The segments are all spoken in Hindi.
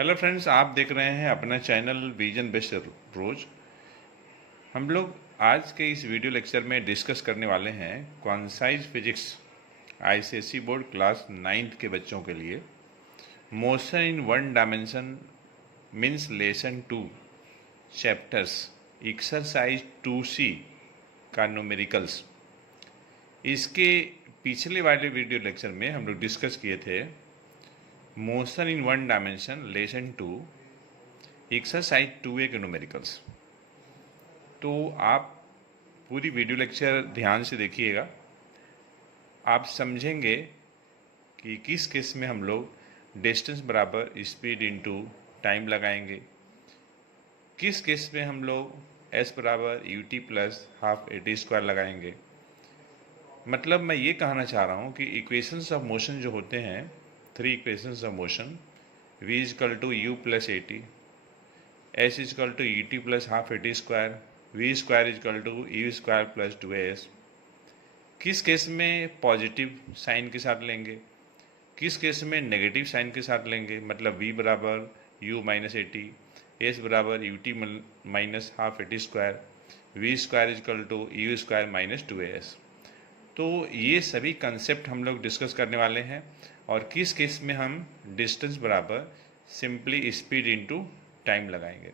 हेलो फ्रेंड्स, आप देख रहे हैं अपना चैनल विजन बेस्ट रोज। हम लोग आज के इस वीडियो लेक्चर में डिस्कस करने वाले हैं quantize physics ICSE board class 9th के बच्चों के लिए motion in one dimension means lesson 2 chapters exercise 2C का न्यूमेरिकल्स। इसके पिछले वाले वीडियो लेक्चर में हम लोग डिस्कस किए थे motion in one dimension lesson 2 exercise 2A के न्यूमेरिकल्स। तो आप पूरी वीडियो लेक्चर ध्यान से देखिएगा, आप समझेंगे कि किस केस में हम लोग डिस्टेंस बराबर स्पीड इनटू टाइम लगाएंगे, किस केस में हम लोग s बराबर ut प्लस हाफ at² लगाएंगे। मतलब मैं ये कहना चाह रहा हूँ कि इक्वेशंस ऑफ मोशन जो होते हैं, 3 equations of motion, v equal to u plus at, s equal to ut plus half at square, v square equal to u square plus 2as। किस केस में पॉजिटिव साइन के साथ लेंगे, किस केस में नेगेटिव साइन के साथ लेंगे। मतलब v बराबर u माइनस at, s बराबर ut minus half at square, v square equal to u square minus 2as। तो ये सभी कंसेप्ट हम लोग डिस्कस करने वाले हैं और किस केस में हम डिस्टेंस बराबर सिंपली स्पीड इनटू टाइम लगाएंगे।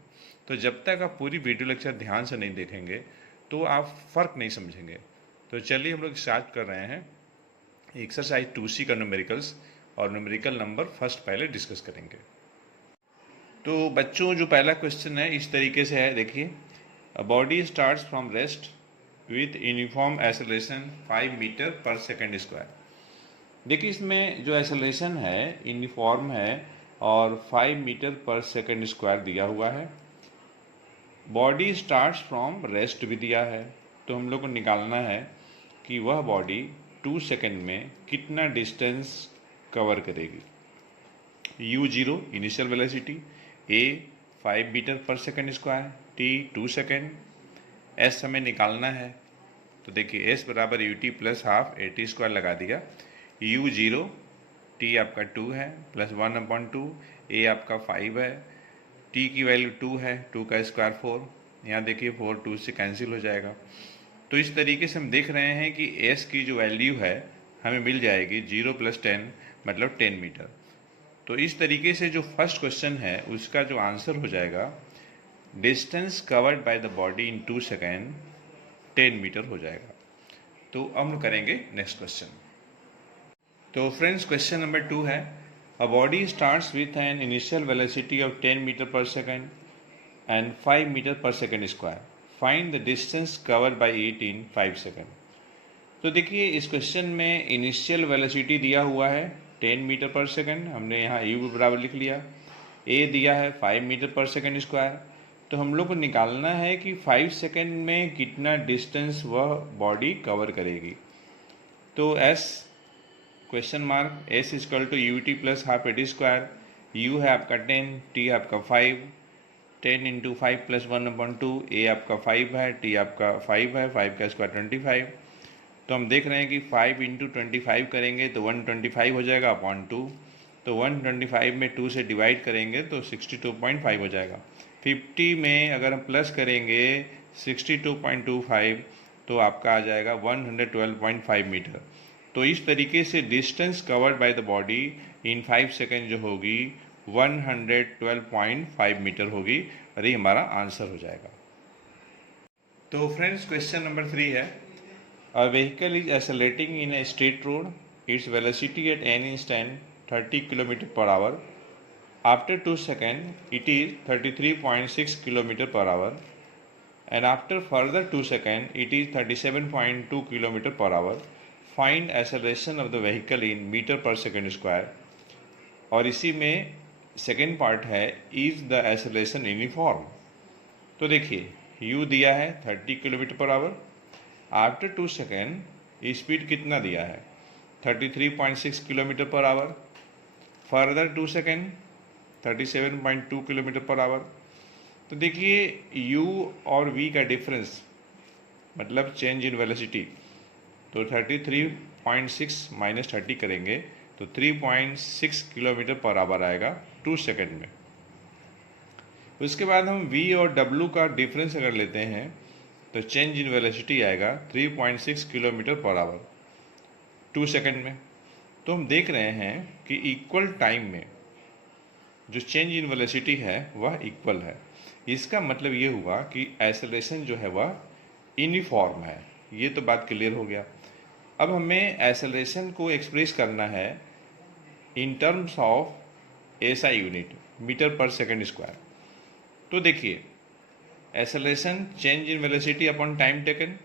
तो जब तक आप पूरी वीडियो लेक्चर ध्यान से नहीं देखेंगे तो आप फ़र्क नहीं समझेंगे। तो चलिए हम लोग स्टार्ट कर रहे हैं एक्सरसाइज 2C का न्यूमेरिकल्स और न्यूमेरिकल नंबर फर्स्ट पहले डिस्कस करेंगे। तो बच्चों, जो पहला क्वेश्चन है इस तरीके से है, देखिए, a body starts from rest with uniform acceleration 5 metre पर सेकेंड स्क्वायर। देखिए, इसमें जो एक्सेलरेशन है यूनिफॉर्म है और 5 मीटर पर सेकेंड स्क्वायर दिया हुआ है। बॉडी स्टार्ट्स फ्रॉम रेस्ट भी दिया है, तो हम लोग को निकालना है कि वह बॉडी 2 सेकेंड में कितना डिस्टेंस कवर करेगी। u0 initial velocity, a 5 metre पर second square, t 2 second, s हमें निकालना है। तो देखिए s बराबर ut प्लस हाफ at² लगा दिया। u0 t आपका 2 है प्लस 1/2, a आपका 5 है, t की वैल्यू 2 है, 2 का स्क्वायर 4, यहाँ देखिए 4 2 से कैंसिल हो जाएगा। तो इस तरीके से हम देख रहे हैं कि s की जो वैल्यू है हमें मिल जाएगी 0 + 10 मतलब 10 मीटर। तो इस तरीके से जो फर्स्ट क्वेश्चन है उसका जो आंसर हो जाएगा distance covered by the body in 2 second 10 metre हो जाएगा। तो अब हम करेंगे नेक्स्ट क्वेश्चन। तो फ्रेंड्स, क्वेश्चन नंबर 2 है, a body starts with an initial velocity of 10 metre पर सेकेंड एंड 5 मीटर पर second square, find the distance covered by it in 5 second. तो देखिए, इस क्वेश्चन में इनिशियल वेलोसिटी दिया हुआ है 10 मीटर पर सेकेंड, हमने यहाँ u बराबर लिख लिया, a दिया है 5 मीटर पर सेकेंड स्क्वायर। तो हम लोग को निकालना है कि 5 सेकेंड में कितना डिस्टेंस वह बॉडी कवर करेगी। तो s question mark s equal to ut plus half at², u है आपका 10, t आपका 5, 10 × 5 + 1/2, a आपका 5 है, t आपका 5 है, 5 का स्क्वायर 25। तो हम देख रहे हैं कि 5 × 25 करेंगे तो 125 हो जाएगा अपॉन 2। तो 125 में 2 से डिवाइड करेंगे तो 62.5 हो जाएगा। 50 में अगर हम प्लस करेंगे 62.25 तो आपका आ जाएगा 112.5 मीटर। तो इस तरीके से distance covered by the body in 5 second जो होगी 112.5 मीटर होगी और ये हमारा आंसर हो जाएगा। तो फ्रेंड्स, क्वेश्चन नंबर 3 है, a vehicle is accelerating in a straight road, its velocity at an instant 30 km/h. After 2 seconds, it is 33.6 km/h, and after further 2 seconds, it is 37.2 km/h. Find acceleration of the vehicle in meter per second square. और इसी में सेकेंड पार्ट है, इज द एक्सेलरेशन यूनिफॉर्म। तो देखिए, u दिया है 30 km/h, आफ्टर 2 सेकेंड स्पीड कितना दिया है 33.6 km/h, फर्दर 2 सेकेंड 37.2 km/h। तो देखिए, u और v का डिफरेंस मतलब चेंज इन वेलोसिटी, तो 33.6 - 30 करेंगे तो 3.6 km/h आएगा 2 सेकेंड में। उसके बाद हम v और w का डिफरेंस अगर लेते हैं तो चेंज इन वेलोसिटी आएगा 3.6 किलोमीटर पर आवर 2 सेकंड में। तो हम देख रहे हैं कि इक्वल टाइम में जो चेंज इन वेलोसिटी है वह इक्वल है। इसका मतलब ये हुआ कि एक्सेलरेशन जो है वह यूनिफॉर्म है। ये तो बात क्लियर हो गया। अब हमें एक्सेलरेशन को एक्सप्रेस करना है in terms of SI unit, metre पर सेकंड स्क्वायर। तो देखिए, acceleration change in velocity upon time taken,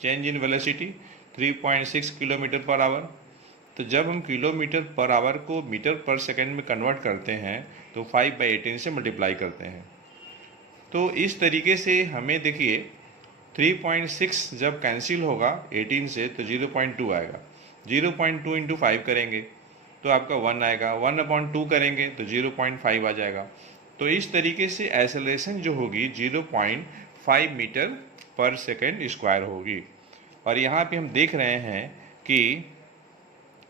change in velocity 3.6 kilometre पर आवर। तो जब हम किलोमीटर पर आवर को मीटर पर सेकंड में कन्वर्ट करते हैं तो 5/18 से मल्टीप्लाई करते हैं। तो इस तरीके से हमें देखिए 3.6 जब कैंसिल होगा 18 से तो 0.2 आएगा। 0.2 इंटू 5 करेंगे तो आपका 1 आएगा। 1/2 करेंगे तो 0.5 आ जाएगा। तो इस तरीके से एक्सेलरेशन जो होगी 0.5 मीटर पर सेकंड स्क्वायर होगी। और यहाँ पे हम देख रहे हैं कि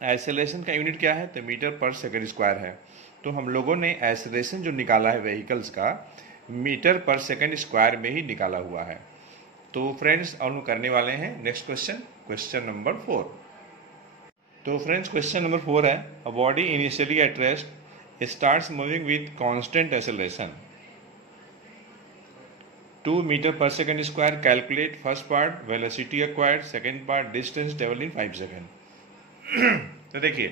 एक्सेलरेशन का यूनिट क्या है, तो मीटर पर सेकंड स्क्वायर है। तो हम लोगों ने एक्सेलरेशन जो निकाला है व्हीकल्स का मीटर पर सेकंड स्क्वायर में ही निकाला हुआ है। तो फ्रेंड्स, अब हम करने वाले हैं नेक्स्ट क्वेश्चन, क्वेश्चन नंबर 4। तो फ्रेंड्स, क्वेश्चन नंबर 4 है, a body initially at rest starts moving with constant acceleration 2 metre पर second square. Calculate first part velocity acquired, second part distance travelled in 5 second. तो देखिए,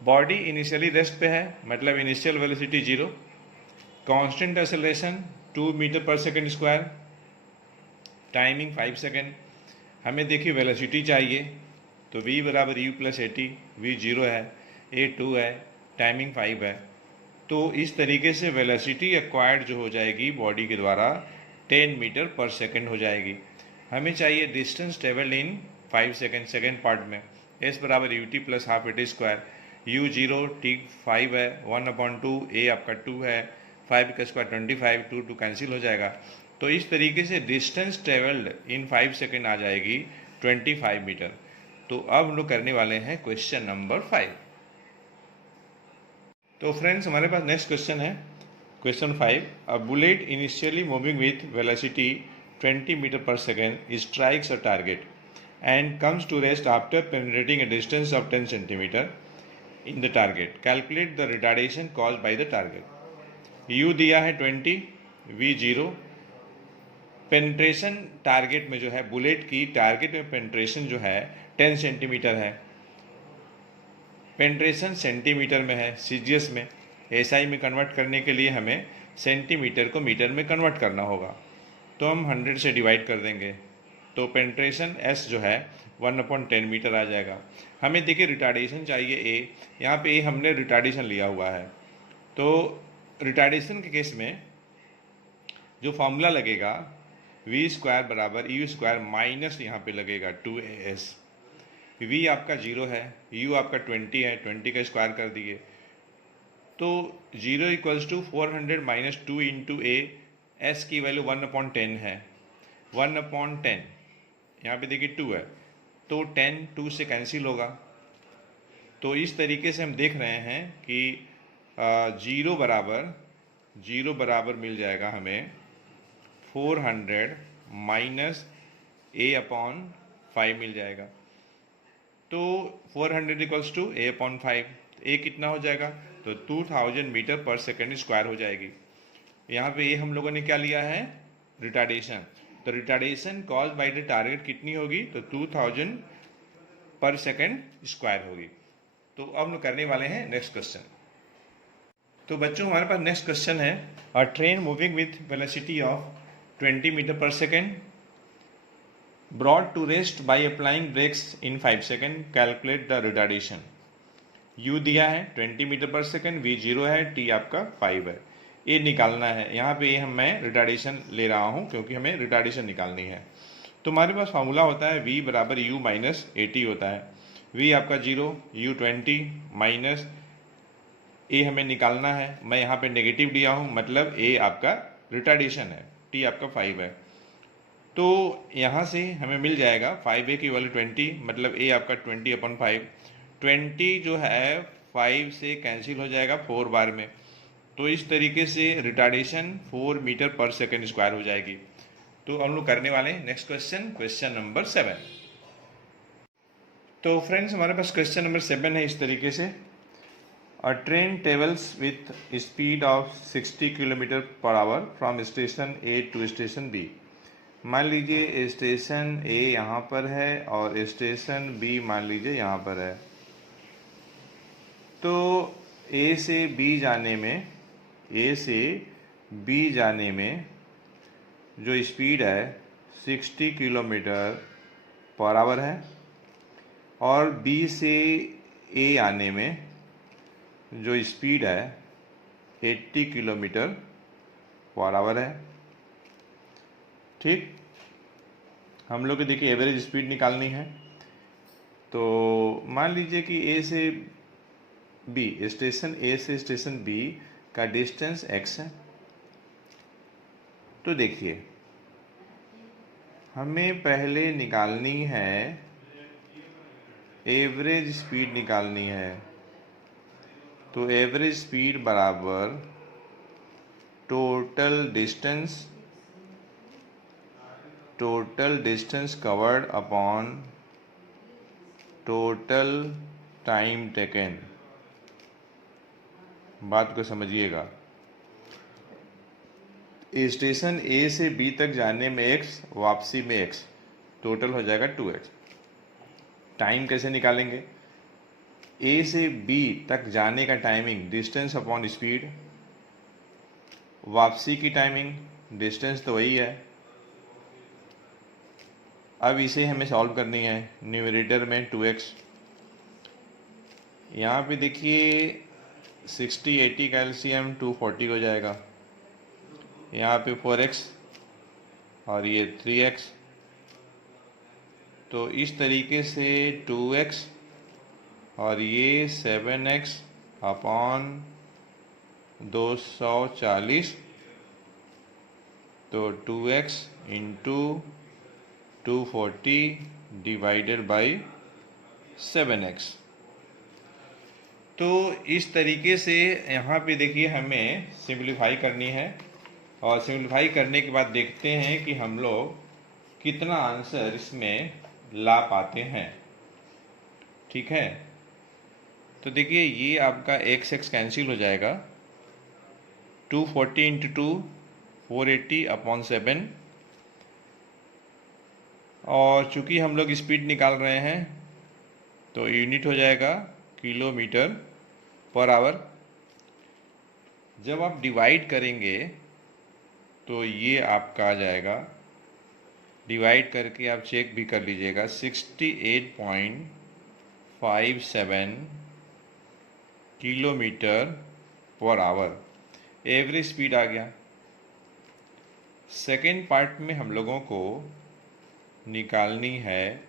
बॉडी इनिशियली रेस्ट पे है, मतलब initial velocity 0, constant acceleration 2 metre पर सेकंड स्क्वायर, टाइमिंग 5 सेकंड। हमें देखिए वेलोसिटी चाहिए, तो v बराबर u plus a t, v 0 है, a 2 है, टाइमिंग 5 है। तो इस तरीके से वेलोसिटी एक्वायर्ड जो हो जाएगी बॉडी के द्वारा 10 मीटर पर सेकंड हो जाएगी। हमें चाहिए distance travelled in 5 second, second part में s बराबर U T plus half A T square, u 0, t 5 है, 1/2, a आपका 2 है, 5 का स्क्वायर 25, 2 कैंसिल हो जाएगा। तो इस तरीके से डिस्टेंस ट्रेवल्ड इन 5 सेकंड आ जाएगी 25 मीटर। तो अब हम लोग करने वाले हैं क्वेश्चन नंबर 5। तो फ्रेंड्स, हमारे पास नेक्स्ट क्वेश्चन है, question 5, a bullet initially moving with velocity 20 metre पर second strikes a target and comes to rest after penetrating a distance of 10 centimeter in the target. Calculate the retardation caused by the target. U दिया है 20, V 0। पेनिट्रेशन टारगेट में जो है, बुलेट की टारगेट में पेनिट्रेशन जो है 10 सेंटीमीटर है। पेनिट्रेशन सेंटीमीटर में है, सीजीएस में। एसआई में कन्वर्ट करने के लिए हमें सेंटीमीटर को मीटर में कन्वर्ट करना होगा। तो हम 100 से डिवाइड कर देंगे, तो पेनिट्रेशन S जो है 1/10 मीटर आ जाएगा। हमें देखिए रिटार्डेशन चाहिए A, यहाँ पे A हमने रिटार्डेशन लिया हुआ है। तो रिटार्डेशन के केस में जो फॉर्मूला लगेगा v स्क्वायर बराबर यू स्क्वायर माइनस यहाँ पे लगेगा 2as। v आपका 0 है, u आपका 20 है, 20 का स्क्वायर कर दिए तो 0 equals to 400 minus 2 into a। s की वैल्यू 1/10 है, 1/10 यहाँ पे देखिए 2 है, तो 10 2 से कैंसिल होगा। तो इस तरीके से हम देख रहे हैं कि 0 बराबर मिल जाएगा हमें 400 माइनस a/5 मिल जाएगा। तो 400 इक्वल्स टू a/5, a कितना हो जाएगा, तो 2000 मीटर पर सेकंड स्क्वायर हो जाएगी। यहाँ पे ये हम लोगों ने क्या लिया है, रिटार्डेशन। तो retardation cause by the target कितनी होगी, तो 2000 पर सेकंड स्क्वायर होगी। तो अब हम करने वाले हैं नेक्स्ट क्वेश्चन। तो बच्चों, हमारे पास नेक्स्ट क्वेश्चन है, a train moving with velocity of 20 metre पर second brought to rest by applying brakes in 5 second. Calculate the retardation. u दिया है 20 मीटर पर सेकंड, v 0 है, t आपका 5 है। ये निकालना है। यहाँ पे ये मैं रिटार्डेशन ले रहा हूँ क्योंकि हमें रिटार्डेशन निकालनी है। तो हमारे पास फार्मूला होता है v बराबर u माइनस ए टी होता है। v आपका 0, u 20 माइनस a हमें निकालना है। मैं यहाँ पे नेगेटिव लिया हूँ, मतलब a आपका रिटार्डेशन है, t आपका 5 है। तो यहाँ से हमें मिल जाएगा 5a की वैल्यू 20, मतलब a आपका 20/5। 20 जो है 5 से कैंसिल हो जाएगा 4 बार में, तो इस तरीके से रिटार्डेशन 4 मीटर पर सेकेंड स्क्वायर हो जाएगी। तो हम लोग करने वाले हैं नेक्स्ट क्वेश्चन, क्वेश्चन नंबर 7। तो फ्रेंड्स हमारे पास क्वेश्चन नंबर 7 है इस तरीके से। A train travels with speed of 60 kilometre पर hour from station A to station B. मान लीजिए स्टेशन ए यहाँ पर है और स्टेशन बी मान लीजिए यहाँ पर है। तो ए से बी जाने में जो स्पीड है 60 किलोमीटर पर आवर है और बी से ए आने में जो स्पीड है 80 किलोमीटर पर आवर है। ठीक, हम लोग को देखिए एवरेज स्पीड निकालनी है। तो मान लीजिए कि ए से बी, स्टेशन ए से स्टेशन बी का डिस्टेंस x है। तो देखिए हमें पहले निकालनी है एवरेज स्पीड निकालनी है। तो एवरेज स्पीड बराबर total distance covered upon total time taken. बात को समझिएगा, स्टेशन ए से बी तक जाने में x, वापसी में x, टोटल हो जाएगा 2x। टाइम कैसे निकालेंगे? ए से बी तक जाने का टाइमिंग डिस्टेंस अपॉन स्पीड, वापसी की टाइमिंग डिस्टेंस तो वही है। अब इसे हमें सॉल्व करनी है। न्यूमरेटर में 2x, यहाँ पे देखिए 60 80 का एलसीएम 240 हो जाएगा। यहाँ पे 4x और ये 3x। तो इस तरीके से 2x और ये 7x अपॉन 240, तो 2x into 240 divided by 7x। तो इस तरीके से यहाँ पे देखिए हमें सिंप्लीफाई करनी है और सिंप्लीफाई करने के बाद देखते हैं कि हम लोग कितना आंसर इसमें ला पाते हैं। ठीक है, तो देखिए ये आपका x कैंसिल हो जाएगा। 240 इंटू 2 480 अपॉन 7, और चूंकि हम लोग स्पीड निकाल रहे हैं तो यूनिट हो जाएगा किलोमीटर पर आवर। जब आप डिवाइड करेंगे तो ये आपका आ जाएगा, डिवाइड करके आप चेक भी कर लीजिएगा, 68.57 किलोमीटर पर आवर एवरेज स्पीड आ गया। सेकेंड पार्ट में हम लोगों को निकालनी है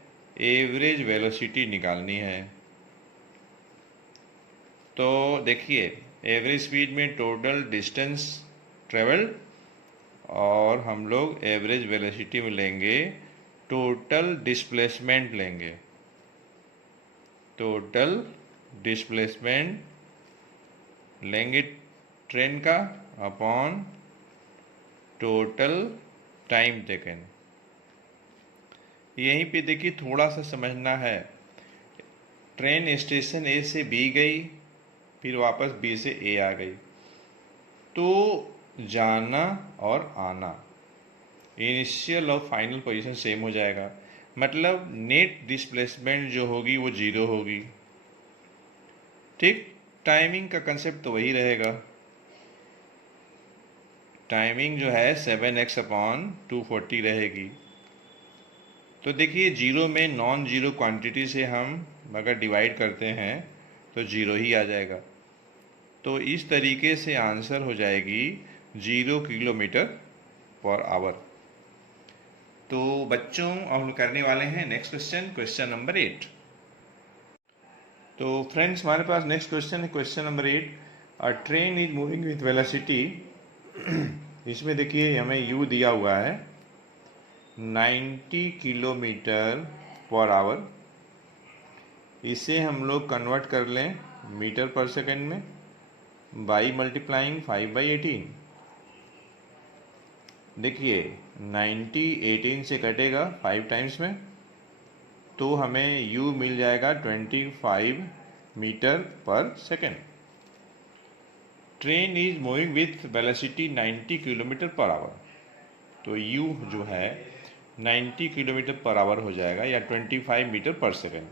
एवरेज वेलोसिटी निकालनी है। तो देखिए एवरेज स्पीड में टोटल डिस्टेंस ट्रेवल्ड और हम लोग एवरेज वेलोसिटी में लेंगे टोटल डिस्प्लेसमेंट लेंगे। टोटल डिस्प्लेसमेंट लेंगे ट्रेन का अपॉन टोटल टाइम टेकन। यहीं पे देखिए थोड़ा सा समझना है। ट्रेन स्टेशन ए से बी गई, फिर वापस बी से ए आ गई, तो जाना और आना इनिशियल और फाइनल पोजीशन सेम हो जाएगा। मतलब नेट डिस्प्लेसमेंट जो होगी वो 0 होगी। ठीक, टाइमिंग का कंसेप्ट तो वही रहेगा। टाइमिंग जो है 7x अपॉन 240 रहेगी। तो देखिए 0 में नॉन जीरो क्वांटिटी से हम अगर डिवाइड करते हैं तो 0 ही आ जाएगा। तो इस तरीके से आंसर हो जाएगी 0 किलोमीटर पर आवर। तो बच्चों हम करने वाले हैं नेक्स्ट क्वेश्चन, क्वेश्चन नंबर 8। तो फ्रेंड्स हमारे पास नेक्स्ट क्वेश्चन है question number 8। A train is moving with velocity, इसमें देखिए हमें u दिया हुआ है 90 किलोमीटर पर आवर। इसे हम लोग कन्वर्ट कर लें मीटर पर सेकंड में। By multiplying 5/18। देखिए 90 18 से कटेगा 5 टाइम्स में, तो हमें u मिल जाएगा 25 मीटर पर second. Train is moving with velocity 90 kilometre पर आवर, तो u जो है 90 किलोमीटर पर आवर हो जाएगा या 25 मीटर पर second.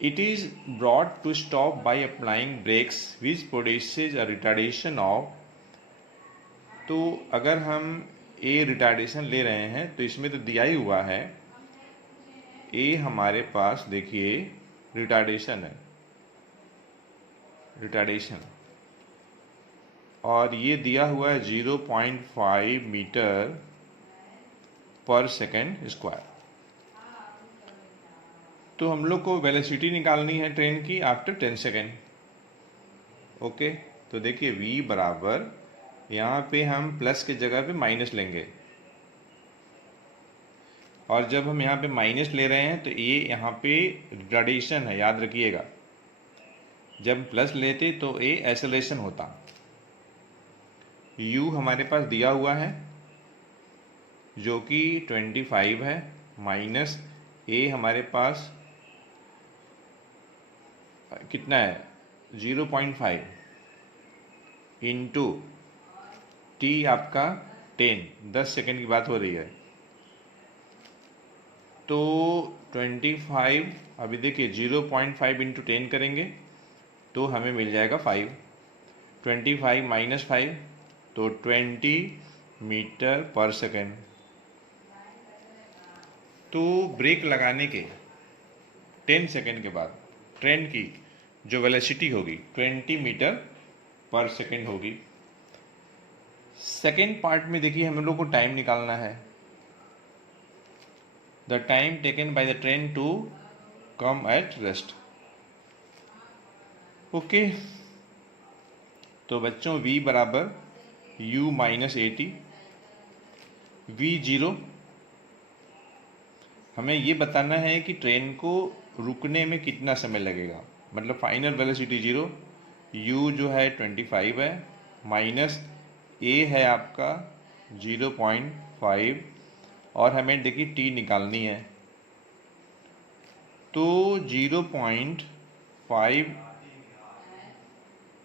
It is brought to stop by applying brakes which produces a retardation of, तो अगर हम a रिटार्डेशन ले रहे हैं तो इसमें तो दिया ही हुआ है a, हमारे पास देखिए रिटार्डेशन है, रिटार्डेशन, और ये दिया हुआ है 0.5 मीटर पर सेकेंड स्क्वायर। तो हम लोग को वेलोसिटी निकालनी है ट्रेन की आफ्टर 10 सेकेंड। ओके, तो देखिए v बराबर, यहाँ पे हम प्लस की जगह पे माइनस लेंगे, और जब हम यहाँ पे माइनस ले रहे हैं तो ये यहाँ पे रिटार्डेशन है, याद रखिएगा। जब प्लस लेते तो ये एक्सेलरेशन होता। u हमारे पास दिया हुआ है जो कि 25 है, माइनस a हमारे पास कितना है 0.5 इंटू t आपका 10 सेकेंड की बात हो रही है, तो 25, अभी देखिए 0.5 इंटू 10 करेंगे तो हमें मिल जाएगा 5, 25 माइनस 5 तो 20 मीटर पर सेकेंड। तो ब्रेक लगाने के 10 सेकेंड के बाद ट्रेन की जो वेलोसिटी होगी 20 मीटर पर सेकेंड होगी। सेकेंड पार्ट में देखिए हम लोग को टाइम निकालना है, the time taken by the train to come at rest. Okay, तो बच्चों v बराबर u माइनस 80, v0 हमें ये बताना है कि ट्रेन को रुकने में कितना समय लगेगा, मतलब फाइनल वेलोसिटी 0, u जो है 25 है, माइनस a है आपका 0.5, और हमें देखिए t निकालनी है, तो 0.5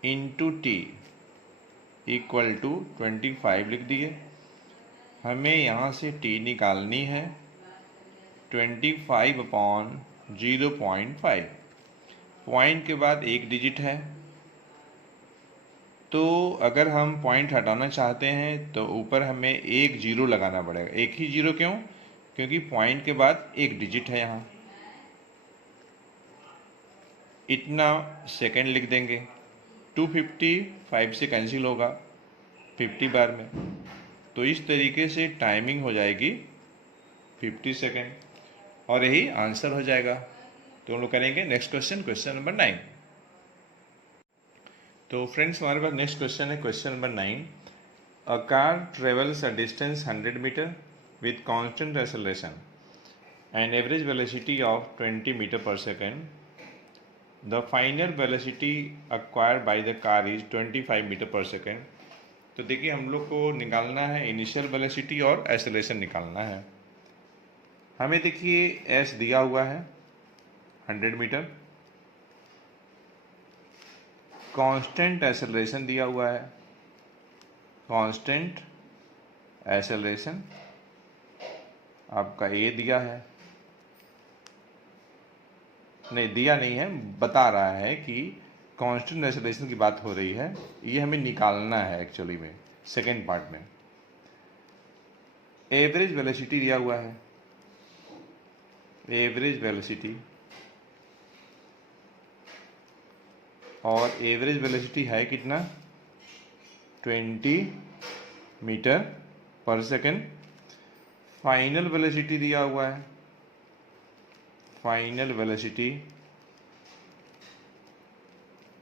इंटू टी इक्वल टू 25 लिख दिए। हमें यहाँ से t निकालनी है 25 अपॉन 0.5, पॉइंट के बाद एक डिजिट है, तो अगर हम पॉइंट हटाना चाहते हैं तो ऊपर हमें एक जीरो लगाना पड़ेगा। एक ही जीरो क्यों? क्योंकि पॉइंट के बाद एक डिजिट है यहाँ। इतना सेकंड लिख देंगे, 255 से कैंसिल होगा 50 बार में, तो इस तरीके से टाइमिंग हो जाएगी 50 सेकेंड, और यही आंसर हो जाएगा। तो हम लोग करेंगे नेक्स्ट क्वेश्चन, क्वेश्चन नंबर 9। तो फ्रेंड्स हमारे पास नेक्स्ट क्वेश्चन है question number 9। A car travels a distance 100 metre with constant acceleration and average velocity of 20 metre पर second. The final velocity acquired by the car is 25 metre पर सेकेंड। तो देखिए हम लोग को निकालना है इनिशियल वेलोसिटी और एक्सेलरेशन निकालना है। हमें देखिए एस दिया हुआ है 100 मीटर, कांस्टेंट एक्सेलरेशन दिया हुआ है, कांस्टेंट एक्सेलरेशन आपका ए दिया है, नहीं दिया नहीं है, बता रहा है कि कांस्टेंट एक्सेलरेशन की बात हो रही है, ये हमें निकालना है एक्चुअली में सेकेंड पार्ट में। एवरेज वेलोसिटी दिया हुआ है, एवरेज वेलोसिटी, और एवरेज वेलोसिटी है कितना 20 मीटर पर सेकेंड। फाइनल वेलोसिटी दिया हुआ है, फाइनल वेलोसिटी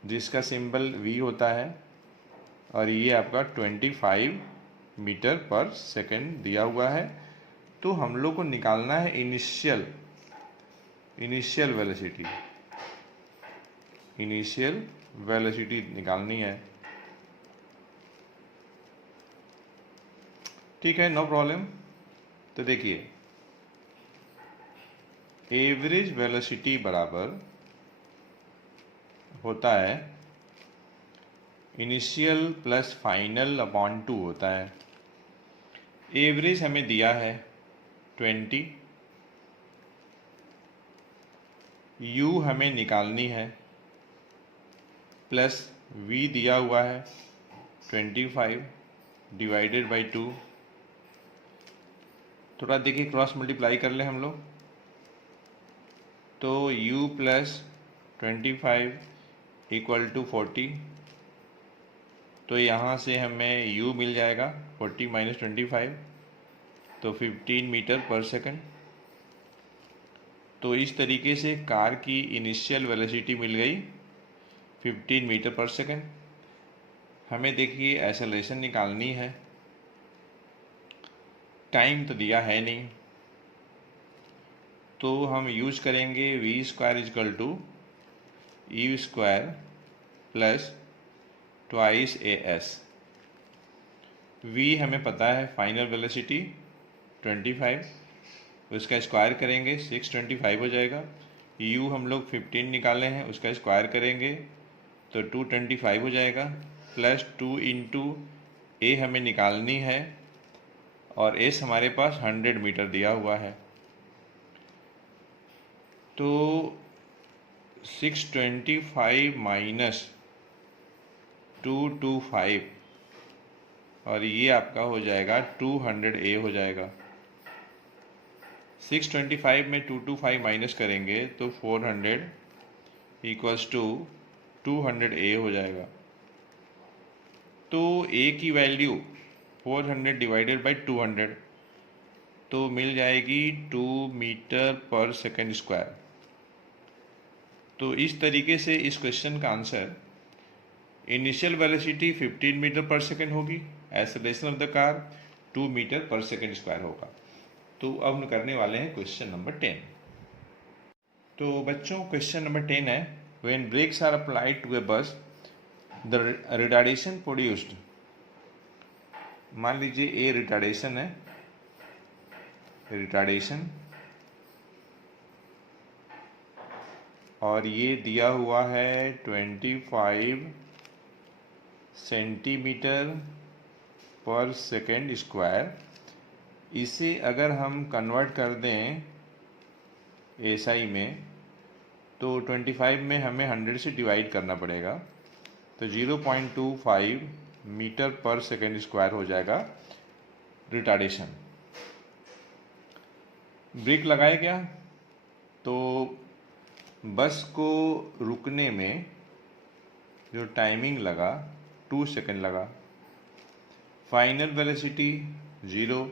जिसका सिंबल v होता है, और ये आपका 25 मीटर पर सेकेंड दिया हुआ है। तो हम लोग को निकालना है इनिशियल वेलोसिटी, इनिशियल वेलोसिटी निकालनी है। ठीक है, नो प्रॉब्लम। तो देखिए, एवरेज वेलोसिटी बराबर होता है इनिशियल प्लस फाइनल अपॉन 2 होता है। एवरेज हमें दिया है 20, u हमें निकालनी है, प्लस v दिया हुआ है 25 डिवाइडेड बाई 2। थोड़ा देखिए, क्रॉस मल्टीप्लाई कर लें हम लोग, तो u प्लस 25 इक्वल टू 40। तो यहाँ से हमें u मिल जाएगा 40 माइनस 25, तो 15 मीटर पर सेकंड। तो इस तरीके से कार की इनिशियल वेलोसिटी मिल गई 15 मीटर पर सेकंड। हमें देखिए एक्सेलरेशन निकालनी है, टाइम तो दिया है नहीं, तो हम यूज करेंगे v square equal to u square plus twice as। v हमें पता है फाइनल वेलोसिटी 25, उसका स्क्वायर करेंगे 625 हो जाएगा। u हम लोग 15 निकाले हैं, उसका स्क्वायर करेंगे तो 225 हो जाएगा, प्लस 2 इंटू ए हमें निकालनी है और एस हमारे पास 100 मीटर दिया हुआ है। तो 625 माइनस 225 और ये आपका हो जाएगा 200A हो जाएगा। 625 में 225 माइनस करेंगे तो 400 इक्वल्स टू 200A हो जाएगा। तो A की वैल्यू 400 डिवाइडेड बाई 200 तो मिल जाएगी 2 मीटर पर सेकंड स्क्वायर। तो इस तरीके से इस क्वेश्चन का आंसर इनिशियल वेलोसिटी 15 मीटर पर सेकंड होगी, acceleration of the car 2 metre पर सेकंड स्क्वायर होगा। तो अब हम करने वाले हैं क्वेश्चन नंबर 10। तो बच्चों, क्वेश्चन नंबर 10 है, when brakes are applied to a bus the retardation produced. मान लीजिए ए रिटार्डेशन है, रिटार्डेशन, और ये दिया हुआ है 25 सेंटीमीटर पर सेकेंड स्क्वायर। इसे अगर हम कन्वर्ट कर दें एसआई में तो 25 में हमें 100 से डिवाइड करना पड़ेगा, तो 0.25 मीटर पर सेकेंड स्क्वायर हो जाएगा रिटार्डेशन। ब्रेक लगाया गया तो बस को रुकने में जो टाइमिंग लगा 2 सेकेंड लगा। Final velocity 0।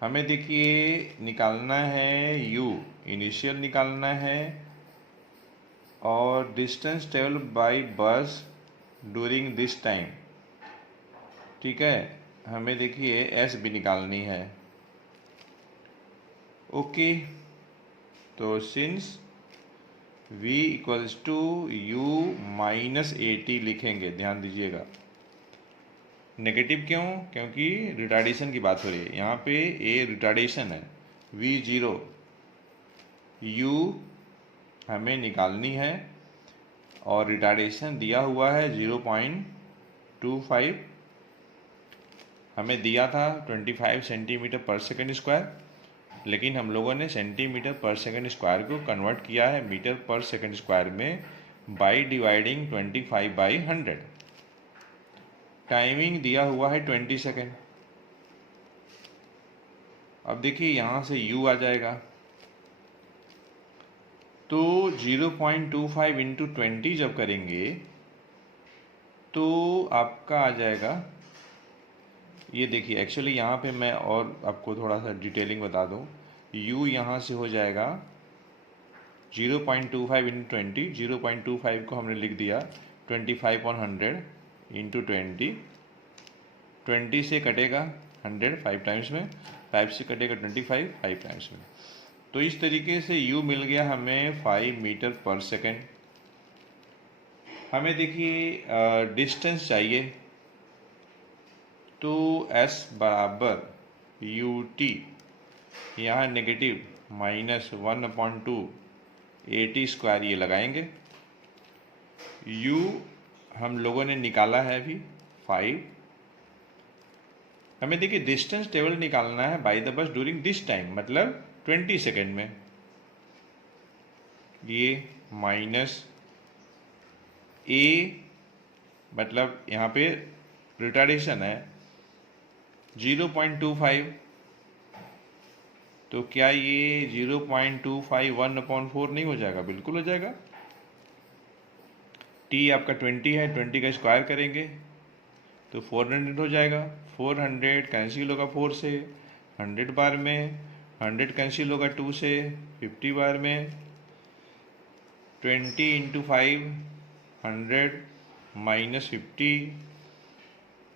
हमें देखिए निकालना है u, इनिशियल निकालना है, और डिस्टेंस ट्रेवल बाय बस ड्यूरिंग दिस टाइम। ठीक है, हमें देखिए s भी निकालनी है। ओके, तो since v equals to u minus 80 लिखेंगे। ध्यान दीजिएगा, नेगेटिव क्यों? क्योंकि रिटार्डेशन की बात हो रही है। यहाँ पे ए रिटार्डेशन है, v 0, u हमें निकालनी है और रिटार्डेशन दिया हुआ है 0.25। हमें दिया था 25 सेंटीमीटर पर सेकेंड स्क्वायर, लेकिन हम लोगों ने सेंटीमीटर पर सेकेंड स्क्वायर को कन्वर्ट किया है मीटर पर सेकेंड स्क्वायर में बाई डिवाइडिंग 25 बाई 100। टाइमिंग दिया हुआ है 20 सेकेंड। अब देखिए यहाँ से u आ जाएगा, तो 0.25 इंटू 20 जब करेंगे तो आपका आ जाएगा, ये देखिए एक्चुअली यहाँ पे मैं और आपको थोड़ा सा डिटेलिंग बता दूँ। u यहाँ से हो जाएगा 0.25 इंटू 20, 0.25 को हमने लिख दिया 25/100 इंटू 20 से कटेगा 100 5 टाइम्स में, 5 से कटेगा 25 5 टाइम्स में। तो इस तरीके से u मिल गया हमें 5 मीटर पर सेकेंड। हमें देखिए डिस्टेंस चाहिए, तो s बराबर यू टी, यहाँ नेगेटिव -1/2 AT² ये लगाएंगे। u हम लोगों ने निकाला है अभी 5। हमें देखिए डिस्टेंस टेबल निकालना है by the bus during this time, मतलब 20 सेकेंड में। ये माइनस a, मतलब यहाँ पे रिटार्डेशन है 0.25, तो क्या ये 0.25 1/4 नहीं हो जाएगा? बिल्कुल हो जाएगा। t आपका 20 है, 20 का स्क्वायर करेंगे तो 400 हो जाएगा। 400 कैंसिल होगा 4 से, 100 बार में, 100 कैंसिल होगा 2 से, 50 बार में, 20 इंटू 5 100 -50।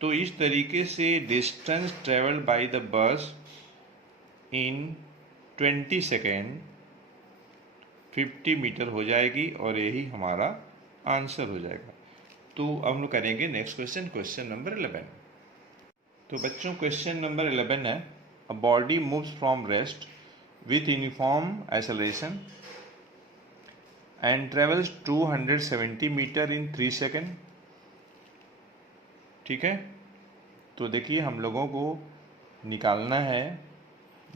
तो इस तरीके से distance travel by the bus in 20 second 50 metre हो जाएगी और यही हमारा आंसर हो जाएगा। तो अब हम लोग करेंगे नेक्स्ट क्वेश्चन, क्वेश्चन नंबर 11। तो बच्चों क्वेश्चन नंबर 11 है, a body moves from rest with uniform acceleration and travels 270 metre in 3 second. ठीक है, तो देखिए हम लोगों को निकालना है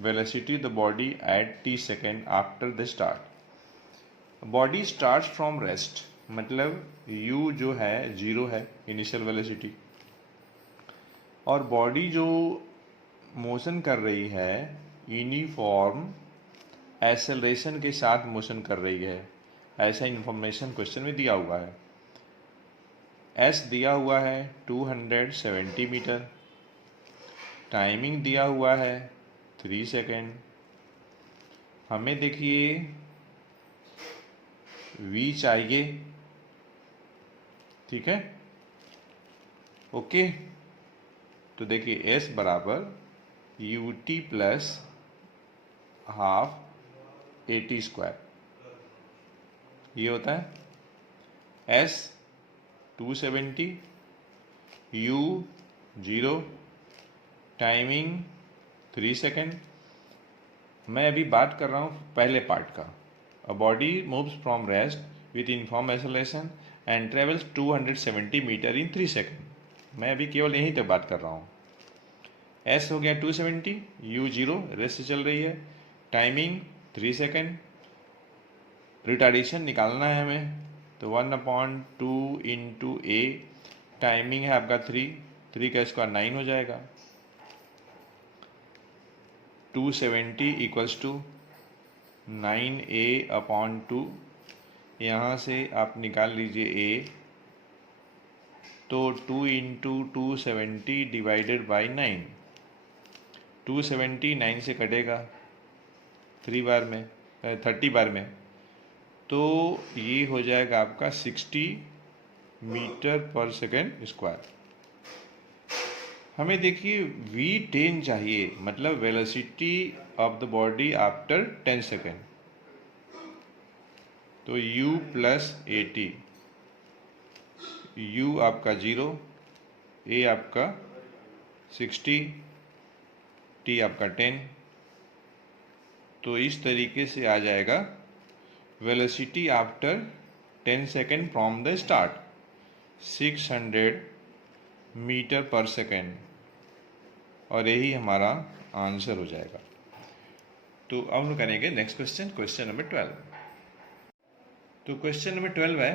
velocity the body at t second after the start. Body start from rest, मतलब u जो है 0 है इनिशियल वेलोसिटी, और बॉडी जो मोशन कर रही है यूनिफॉर्म एक्सेलरेशन के साथ मोशन कर रही है, ऐसा इन्फॉर्मेशन क्वेश्चन में दिया हुआ है। s दिया हुआ है 270 मीटर, टाइमिंग दिया हुआ है 3 सेकेंड। हमें देखिए v चाहिए, ठीक है, ओके। तो देखिए s बराबर U T plus half AT², ये होता है s 270, u 0, टाइमिंग 3 सेकेंड। मैं अभी बात कर रहा हूँ पहले पार्ट का, a body moves from rest with uniform acceleration and travels 270 metre in 3 second. मैं अभी केवल यहीं तक बात कर रहा हूँ। s हो गया 270, u 0, रेस्ट से चल रही है, टाइमिंग 3 सेकेंड, रिटार्डेशन निकालना है हमें, तो 1/2 इंटू a, टाइमिंग है आपका 3 का स्क्वायर 9 हो जाएगा। 270 इक्वल्स टू 9a/2, यहाँ से आप निकाल लीजिए a, तो 2 इंटू 270 डिवाइडेड बाई 9, 270 9 से कटेगा 3 बार में 30 बार में, तो ये हो जाएगा आपका 60 मीटर पर सेकेंड स्क्वायर। हमें देखिए v10 चाहिए, मतलब velocity of the body after 10 second, तो u प्लस AT, u आपका 0, a आपका 60, t आपका 10, तो इस तरीके से आ जाएगा velocity after 10 second from the start 600 metre पर सेकेंड, और यही हमारा आंसर हो जाएगा। तो अब हम करेंगे नेक्स्ट क्वेश्चन, क्वेश्चन नंबर 12। तो क्वेश्चन नंबर 12 है,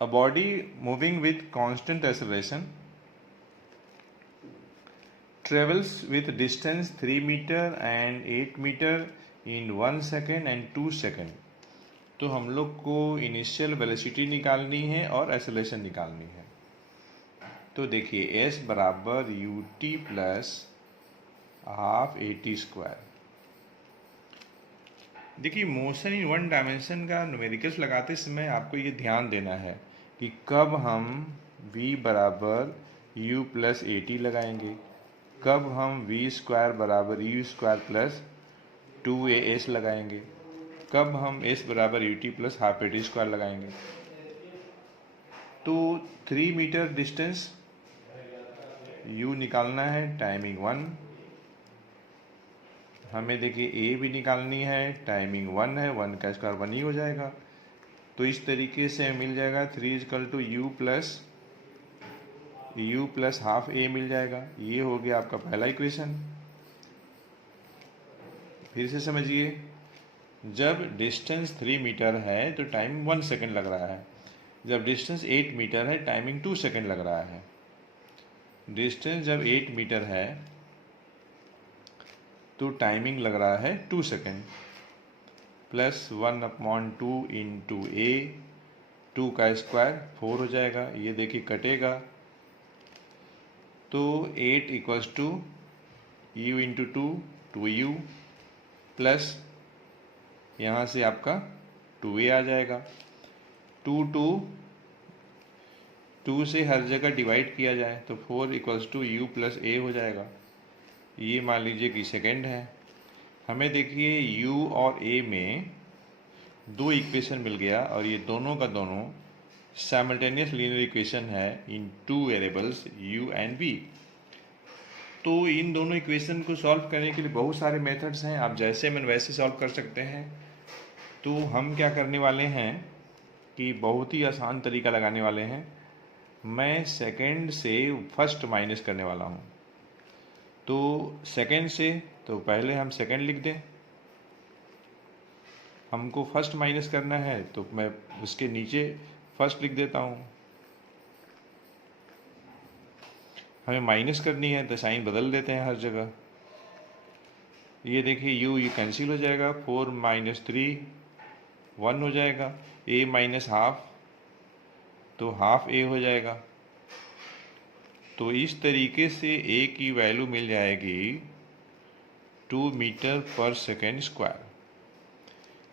a body moving with constant acceleration travels with distance 3 metre and 8 metre in 1 second and 2 second. तो हम लोग को इनिशियल वेलोसिटी निकालनी है और एक्सेलरेशन निकालनी है। तो देखिए s बराबर U T plus half AT²। देखिए मोशन इन 1 डायमेंशन का न्यूमेरिकल्स लगाते समय आपको ये ध्यान देना है कि कब हम v बराबर u प्लस AT लगाएंगे, कब हम v² बराबर u² प्लस 2as लगाएंगे, कब हम s बराबर ut प्लस हाफ AT² लगाएंगे। तो 3 मीटर डिस्टेंस u निकालना है, टाइमिंग 1। हमें देखिए a भी निकालनी है, टाइमिंग 1 है, 1 का स्क्वायर 1 ही हो जाएगा। तो इस तरीके से मिल जाएगा 3 equal to u plus half a मिल जाएगा। ये हो गया आपका पहला इक्वेशन। फिर से समझिए, जब डिस्टेंस 3 मीटर है तो टाइम 1 सेकेंड लग रहा है। जब डिस्टेंस 8 मीटर है टाइमिंग 2 सेकेंड लग रहा है। डिस्टेंस जब 8 मीटर है तो टाइमिंग लग रहा है 2 सेकेंड। प्लस 1/2 इंटू ए, 2 का स्क्वायर 4 हो जाएगा। ये देखिए कटेगा, तो 8 equals to u into 2u plus यहाँ से आपका 2a आ जाएगा। 2 से हर जगह डिवाइड किया जाए तो 4 equals to u plus a हो जाएगा। ये मान लीजिए कि सेकेंड है। हमें देखिए u और a में दो इक्वेशन मिल गया और ये दोनों का दोनों साइमल्टेनियस लीनियर इक्वेशन है in two variables u and v। तो इन दोनों इक्वेशन को सॉल्व करने के लिए बहुत सारे मेथड्स हैं, आप जैसे मन वैसे सॉल्व कर सकते हैं। तो हम क्या करने वाले हैं कि बहुत ही आसान तरीका लगाने वाले हैं। मैं सेकंड से फर्स्ट माइनस करने वाला हूँ। तो सेकंड से, तो पहले हम सेकंड लिख दें। हमको फर्स्ट माइनस करना है तो मैं उसके नीचे फर्स्ट लिख देता हूँ। हमें माइनस करनी है तो साइन बदल देते हैं हर जगह। ये देखिए u कैंसिल हो जाएगा, 4 माइनस 3 1 हो जाएगा। a माइनस हाफ, तो हाफ a हो जाएगा। तो इस तरीके से a की वैल्यू मिल जाएगी 2 मीटर पर सेकेंड स्क्वायर।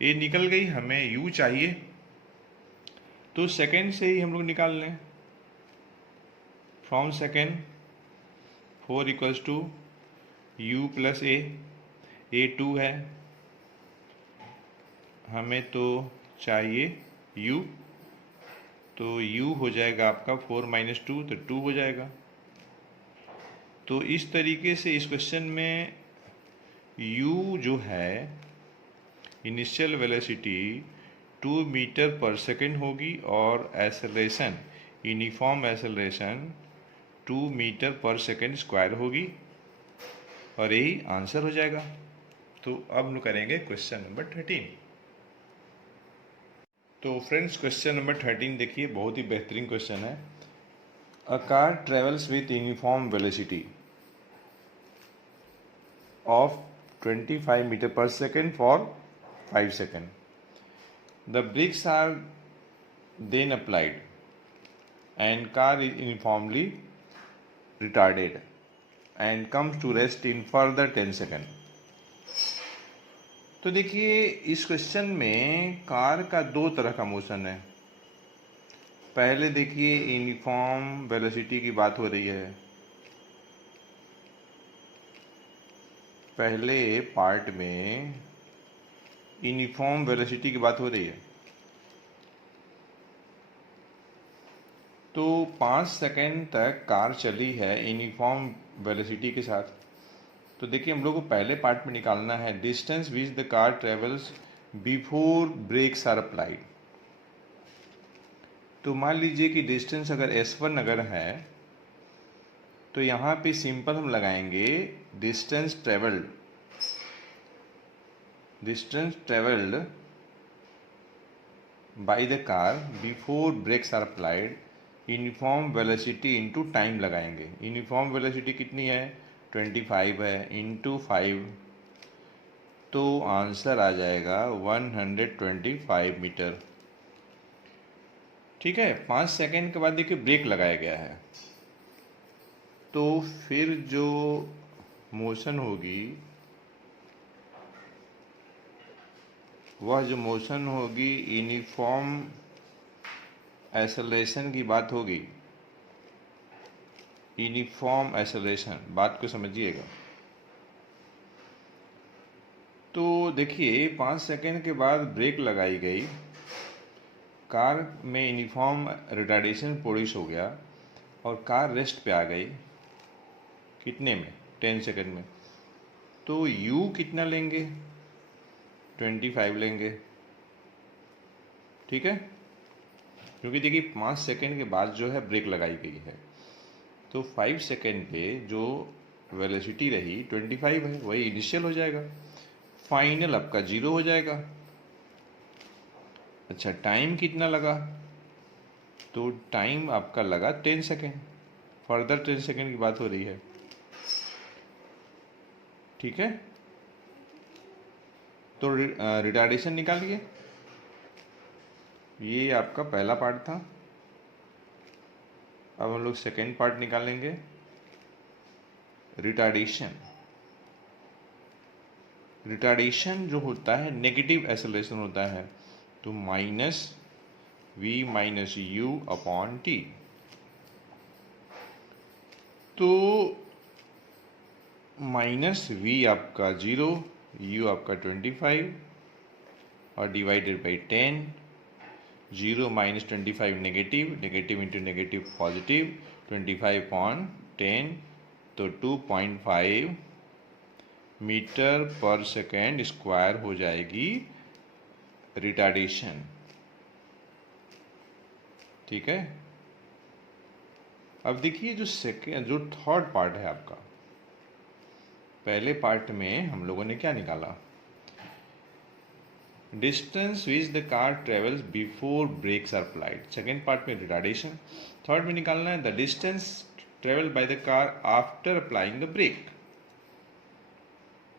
ये निकल गई, हमें u चाहिए तो सेकेंड से ही हम लोग निकाल लें। From second 4 equals to u plus a 2 है, हमें तो चाहिए u, तो u हो जाएगा आपका 4 माइनस 2 तो 2 हो जाएगा। तो इस तरीके से इस क्वेश्चन में u जो है इनिशियल वेलोसिटी 2 मीटर पर सेकेंड होगी और एक्सेलरेशन, यूनिफॉर्म एक्सेलरेशन 2 मीटर पर सेकेंड स्क्वायर होगी और यही आंसर हो जाएगा। तो अब हम करेंगे क्वेश्चन नंबर 13। तो फ्रेंड्स क्वेश्चन नंबर 13 देखिए, बहुत ही बेहतरीन क्वेश्चन है। अ car travels with uniform velocity of 25 meter per second for 5 seconds. The brakes are then applied and car is uniformly retarded and comes to rest in further 10 seconds. तो देखिए इस क्वेश्चन में कार का दो तरह का मोशन है। पहले देखिए यूनिफॉर्म वेलोसिटी की बात हो रही है। पहले पार्ट में यूनिफॉर्म वेलोसिटी की बात हो रही है। तो 5 सेकेंड तक कार चली है यूनिफॉर्म वेलोसिटी के साथ। तो देखिए हम लोग को पहले पार्ट में निकालना है distance which the car travels before brakes are applied. तो मान लीजिए कि डिस्टेंस अगर s1 अगर है तो यहाँ पे सिंपल हम लगाएंगे distance travelled by the car before brakes are applied, uniform velocity into time लगाएंगे। यूनिफॉर्म वेलोसिटी कितनी है, 25 है, इनटू 5, तो आंसर आ जाएगा 125 मीटर। ठीक है। 5 सेकेंड के बाद देखिए ब्रेक लगाया गया है, तो फिर जो मोशन होगी वह जो मोशन होगी यूनिफॉर्म एक्सेलरेशन की बात होगी। यूनिफॉर्म एक्सेलरेशन, बात को समझिएगा। तो देखिए 5 सेकेंड के बाद ब्रेक लगाई गई, कार में यूनिफॉर्म रिटार्डेशन प्रोड्यूस हो गया और कार रेस्ट पे आ गई, कितने में? 10 सेकंड में। तो u कितना लेंगे? 25 लेंगे, ठीक है, क्योंकि देखिए 5 सेकंड के बाद जो है ब्रेक लगाई गई है, तो 5 सेकंड पे जो वेलोसिटी रही 25 है, वही इनिशियल हो जाएगा, फाइनल आपका 0 हो जाएगा। अच्छा, टाइम कितना लगा? तो टाइम आपका लगा 10 सेकेंड, फर्दर 10 सेकेंड की बात हो रही है, ठीक है। तो रिटार्डेशन निकालिए, ये आपका पहला पार्ट था। अब हम लोग सेकेंड पार्ट निकालेंगे, रिटार्डेशन। रिटार्डेशन जो होता है नेगेटिव एक्सेलरेशन होता है, तो minus v minus u upon t. तो माइनस v आपका 0, u आपका 25 और divided by 10। 0 minus 25 negative, negative into negative positive, 25 upon 10, तो 2.5 मीटर पर सेकेंड स्क्वायर हो जाएगी रिटार्डेशन, ठीक है। अब देखिए जो थर्ड पार्ट है आपका, पहले पार्ट में हम लोगों ने क्या निकाला? Distance which the car travels before brakes are applied. Second part में रिटार्डेशन। थर्ड में निकालना है the distance travel by the car after applying the brake.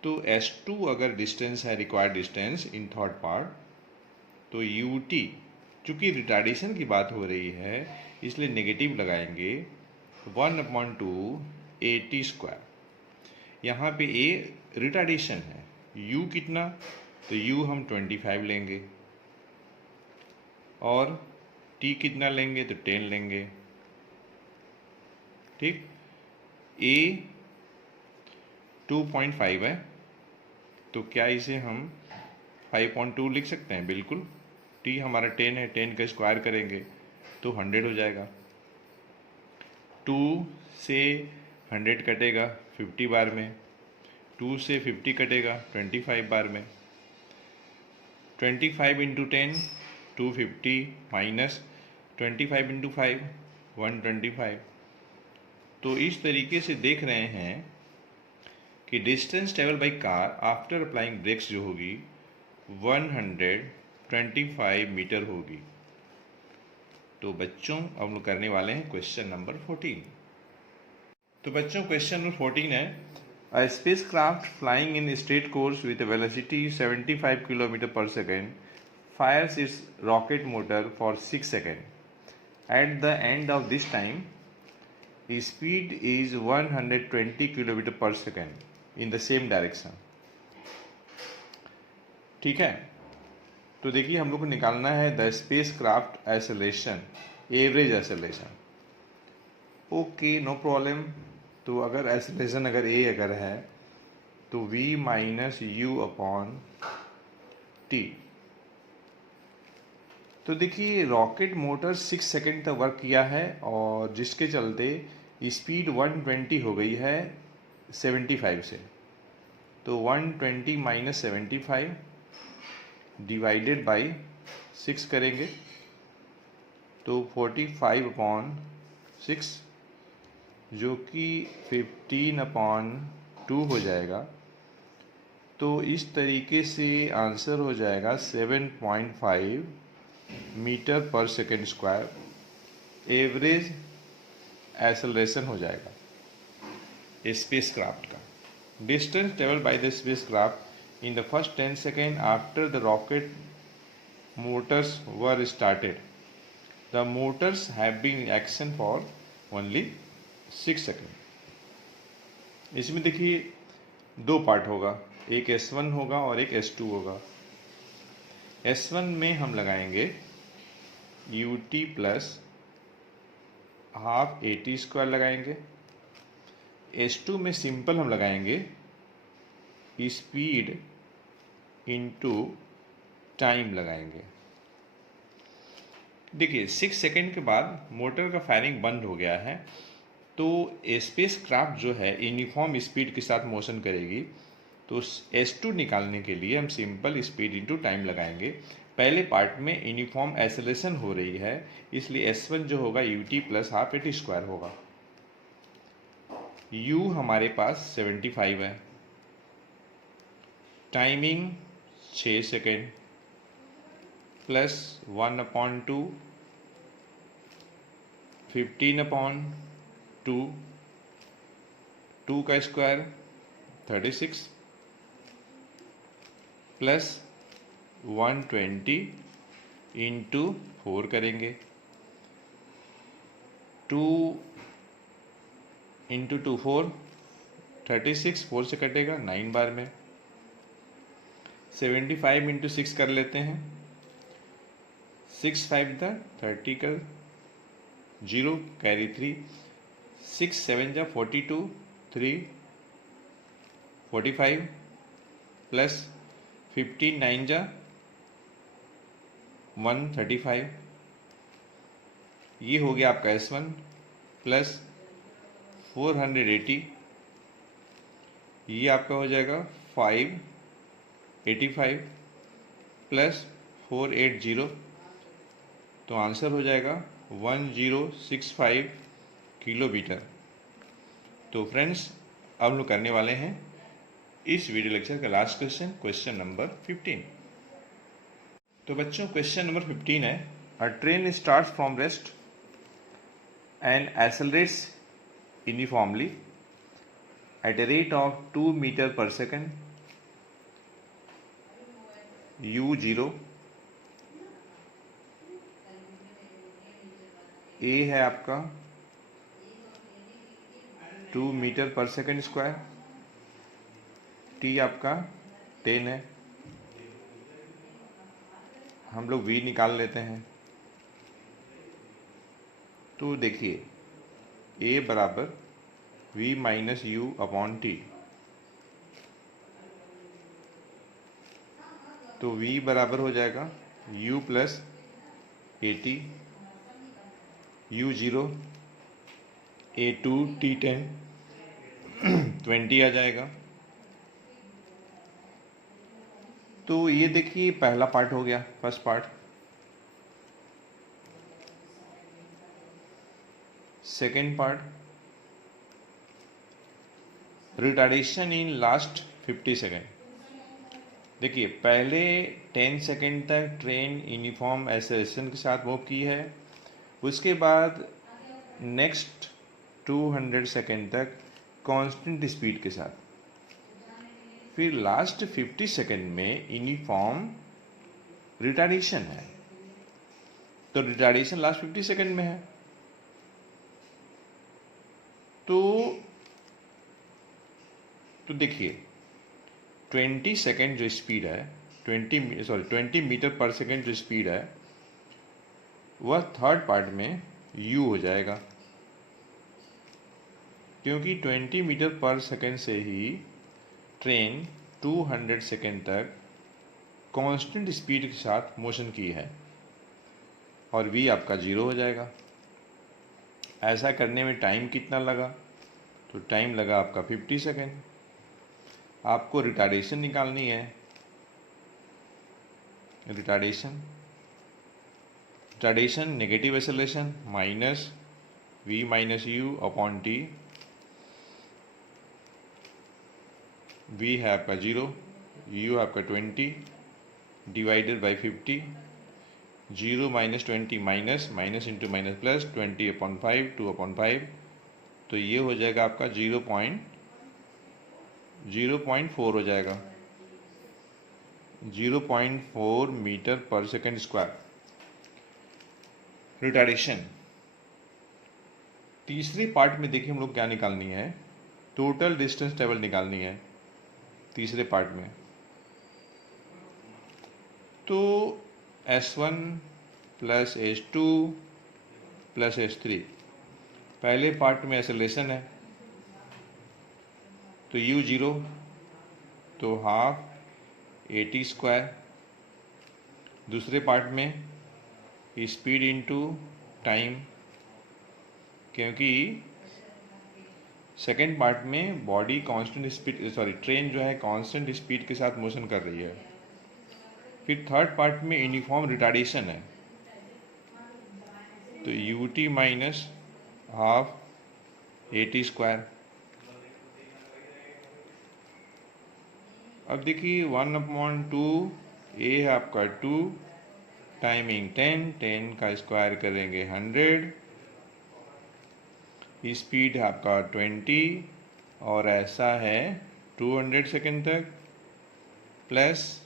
तो S2 अगर डिस्टेंस है, required distance in third part, तो UT, चूंकि रिटार्डेशन की बात हो रही है इसलिए नेगेटिव लगाएंगे, 1/2 AT स्क्वायर। यहाँ पे A रिटार्डेशन है, U कितना? तो U हम 25 लेंगे और T कितना लेंगे? तो 10 लेंगे, ठीक। A 2.5 है, तो क्या इसे हम 5.2 लिख सकते हैं? बिल्कुल। T हमारा 10 है, 10 का स्क्वायर करेंगे तो 100 हो जाएगा। 2 से 100 कटेगा 50 बार में, 2 से 50 कटेगा 25 बार में, 25 इंटू 10 250 माइनस 25 इंटू 5 125। तो इस तरीके से देख रहे हैं कि distance travel by car after applying brakes जो होगी 125 मीटर होगी। तो बच्चों अब हम लोग करने वाले हैं क्वेश्चन नंबर 14। तो बच्चों क्वेश्चन नंबर 14 है, A spacecraft flying in a straight course with a velocity 75 km per second fires its rocket motor for 6 seconds. At the end of this time, its speed is 120 km per second in the same direction. ठीक है। तो देखिए हम लोग को निकालना है the spacecraft acceleration, average acceleration. Okay, no problem. तो अगर एक्सेलरेशन अगर ए अगर है तो v minus u upon t. तो देखिए रॉकेट मोटर 6 सेकेंड तक वर्क किया है और जिसके चलते स्पीड 120 हो गई है 75 से। तो 120 माइनस 75 डिवाइडेड बाई 6 करेंगे तो 45 अपॉन 6 जो कि 15/2 हो जाएगा। तो इस तरीके से आंसर हो जाएगा 7.5 मीटर पर सेकेंड स्क्वायर एवरेज एक्सेलरेशन हो जाएगा स्पेसक्राफ्ट का। Distance travel by the spacecraft in the first 10 second after the rocket motors were started. The motors have been in action for only 6 second. इसमें देखिए दो पार्ट होगा, एक S1 होगा और एक S2 होगा। S1 में हम लगाएंगे UT plus half AT square लगाएंगे। S2 में सिंपल हम लगाएंगे स्पीड इनटू टाइम लगाएंगे। देखिए 6 सेकंड के बाद मोटर का फायरिंग बंद हो गया है, तो स्पेस क्राफ्ट जो है यूनिफॉर्म स्पीड के साथ मोशन करेगी। तो S2 निकालने के लिए हम सिंपल स्पीड इंटू टाइम लगाएंगे। पहले पार्ट में यूनिफॉर्म एक्सेलरेशन हो रही है, इसलिए S1 जो होगा ut plus half AT square होगा। u हमारे पास 75 है, टाइमिंग 6 सेकेंड प्लस 1/2 15/2 2 का स्क्वायर 36 प्लस 120 इंटू 4 करेंगे, 2 इंटू 2 4 36, 4 से कटेगा 9 बार में। 75 इंटू 6 कर लेते हैं, 6 5 30 का 0 कैरी 3, 6 7 जा 42 3 45 प्लस 15 9 जा 135। ये हो गया आपका S1 प्लस 480, ये आपका हो जाएगा 585 प्लस 480, तो आंसर हो जाएगा 1065 किलोमीटर। तो फ्रेंड्स, अब हम लोग करने वाले हैं इस वीडियो लेक्चर का लास्ट क्वेश्चन, क्वेश्चन नंबर 15। तो बच्चों क्वेश्चन नंबर 15 है, a train starts from rest and accelerates uniformly at a rate of 2 meter per second, u0 a है आपका 2 मीटर पर सेकेंड स्क्वायर, t आपका 10 है। हम लोग v निकाल लेते हैं। तो देखिए a बराबर v minus u upon t, तो v बराबर हो जाएगा u plus AT, u0 A2 T10 20 आ जाएगा। तो ये देखिए पहला पार्ट हो गया, first part. Second part, retardation in last 50 second. देखिए पहले 10 सेकेंड तक ट्रेन यूनिफॉर्म एक्सेलरेशन के साथ मूव की है, उसके बाद नेक्स्ट 200 सेकेंड तक कांस्टेंट स्पीड के साथ, फिर लास्ट 50 सेकेंड में यूनिफॉर्म रिटार्डेशन है। तो रिटार्डेशन लास्ट 50 सेकेंड में है, तो देखिए 20 सेकेंड जो स्पीड है 20 मीटर पर सेकेंड जो स्पीड है वह थर्ड पार्ट में u हो जाएगा, क्योंकि 20 मीटर पर सेकेंड से ही ट्रेन 200 सेकेंड तक कांस्टेंट स्पीड के साथ मोशन की है, और v आपका 0 हो जाएगा। ऐसा करने में टाइम कितना लगा? तो टाइम लगा आपका 50 सेकेंड। आपको रिटार्डेशन निकालनी है। Retardation negative acceleration minus v minus u upon T, v है आपका 0, u आपका 20 divided by 50, 0 minus 20 minus minus into minus plus 20/5 2/5, तो ये हो जाएगा आपका 0.4 हो जाएगा, 0.4 मीटर पर सेकेंड स्क्वायर रिटार्डेशन। तीसरे पार्ट में देखिए हम लोग क्या निकालनी है, टोटल डिस्टेंस ट्रेवल निकालनी है तीसरे पार्ट में। तो S1 plus S2 plus S3, पहले पार्ट में एक्सेलरेशन है तो u0 तो हाफ AT स्क्वायर, दूसरे पार्ट में स्पीड इनटू टाइम, क्योंकि सेकेंड पार्ट में बॉडी कांस्टेंट स्पीड ट्रेन जो है कांस्टेंट स्पीड के साथ मोशन कर रही है। फिर थर्ड पार्ट में यूनिफॉर्म रिटार्डेशन है, तो ut minus half AT square. अब देखिए 1/2 ए है आपका 2, टाइमिंग 10 का स्क्वायर करेंगे 100, स्पीड है आपका 20 और ऐसा है 200 सेकेंड तक, प्लस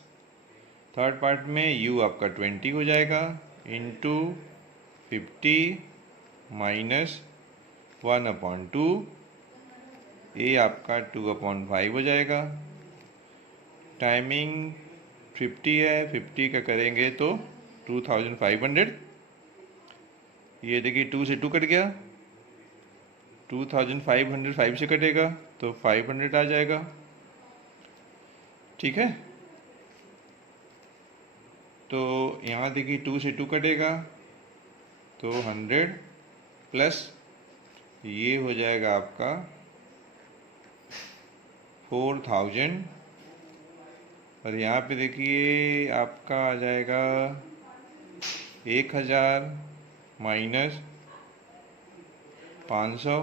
थर्ड पार्ट में u आपका 20 हो जाएगा इंटू 50 माइनस 1/2, ए आपका 2/5 हो जाएगा। टाइमिंग 50 है, 50 का करेंगे तो 2500। ये देखिए 2 से 2 कट गया, 2500 5 से कटेगा तो 500 आ जाएगा। ठीक है, तो यहाँ देखिए 2 से 2 कटेगा तो 100 प्लस ये हो जाएगा आपका 4000, और यहाँ पे देखिए आपका आ जाएगा 1000 माइनस 500,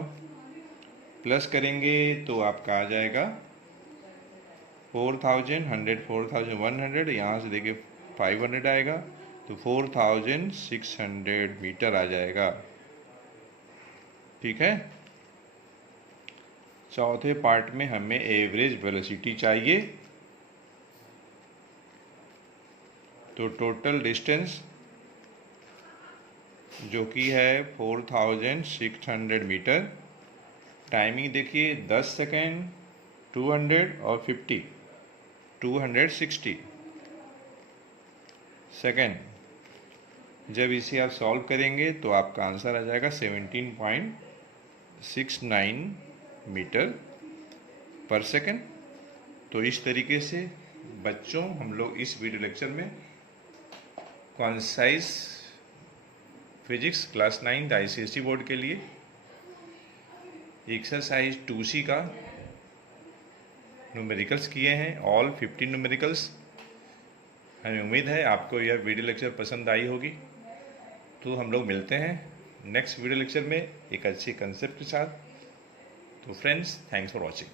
प्लस करेंगे तो आपका आ जाएगा 4000, 100 4100, यहाँ से देखिए 500 आएगा तो 4600 मीटर आ जाएगा। ठीक है, चौथे पार्ट में हमें एवरेज वेलोसिटी चाहिए, तो टोटल डिस्टेंस जो कि है 4600 मीटर, टाइमिंग देखिए 10 सेकेंड, 200 और 50, 260 सेकेंड। जब इसे आप सॉल्व करेंगे तो आपका आंसर आ जाएगा 17.69 मीटर पर सेकेंड। तो इस तरीके से बच्चों हम लोग इस वीडियो लेक्चर में concise physics class 9 ICSE board के लिए एक्सरसाइज 2C का न्यूमेरिकल्स किए हैं, ऑल 15 न्यूमेरिकल्स। हमें उम्मीद है आपको यह वीडियो लेक्चर पसंद आई होगी। तो हम लोग मिलते हैं नेक्स्ट वीडियो लेक्चर में एक अच्छे कंसेप्ट के साथ। तो फ्रेंड्स, थैंक्स फॉर वॉचिंग।